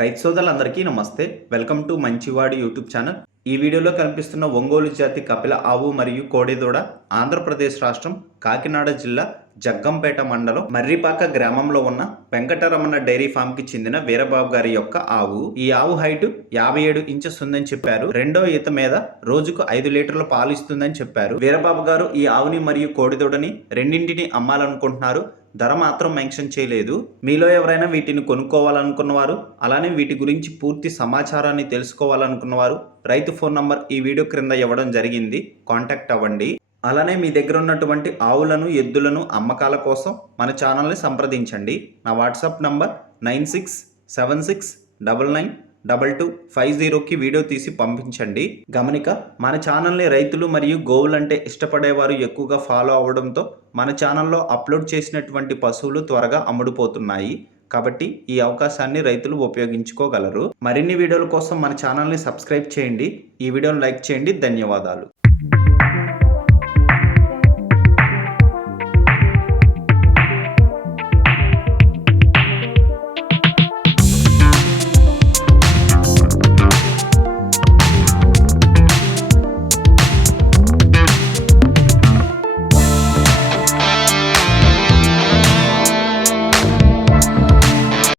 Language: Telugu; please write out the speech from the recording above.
రైతు సోదరులందరికీ నమస్తే. వెల్కమ్ టు మంచివాడి యూట్యూబ్ ఛానల్. ఈ వీడియోలో కనిపిస్తున్న ఒంగోలు జాతి కపిల ఆవు మరియు కోడెదూడ ఆంధ్రప్రదేశ్ రాష్ట్రం కాకినాడ జిల్లా జగ్గంపేట మండలం మర్రిపాక గ్రామంలో ఉన్న వెంకటరమణ డైరీ ఫామ్ కి చెందిన వీరబాబు గారి యొక్క ఆవు. ఈ ఆవు హైట్ 57 ఇంచెస్ ఉందని చెప్పారు. రెండో ఈత మీద రోజుకు 5 లీటర్ల పాలు ఇస్తుందని చెప్పారు. వీరబాబు గారు ఈ ఆవుని మరియు కోడెదూడని రెండింటిని అమ్మాలనుకుంటున్నారు. ధర మాత్రం మెన్షన్ చేయలేదు. మీలో ఎవరైనా వీటిని కొనుక్కోవాలనుకున్నవారు, అలానే వీటి గురించి పూర్తి సమాచారాన్ని తెలుసుకోవాలనుకున్నవారు రైతు ఫోన్ నంబర్ ఈ వీడియో క్రింద ఇవ్వడం జరిగింది. కాంటాక్ట్ అవ్వండి. అలానే మీ దగ్గర ఉన్నటువంటి ఆవులను, ఎద్దులను అమ్మకాల కోసం మన ఛానల్ని సంప్రదించండి. నా వాట్సాప్ నంబర్ 9676992250కి వీడియో తీసి పంపించండి. గమనిక, మన ఛానల్ని రైతులు మరియు గోవులంటే ఇష్టపడేవారు ఎక్కువగా ఫాలో అవ్వడంతో మన ఛానల్లో అప్లోడ్ చేసినటువంటి పశువులు త్వరగా అమ్ముడుపోతున్నాయి. కాబట్టి ఈ అవకాశాన్ని రైతులు ఉపయోగించుకోగలరు. మరిన్ని వీడియోల కోసం మన ఛానల్ని సబ్స్క్రైబ్ చేయండి. ఈ వీడియోను లైక్ చేయండి. ధన్యవాదాలు.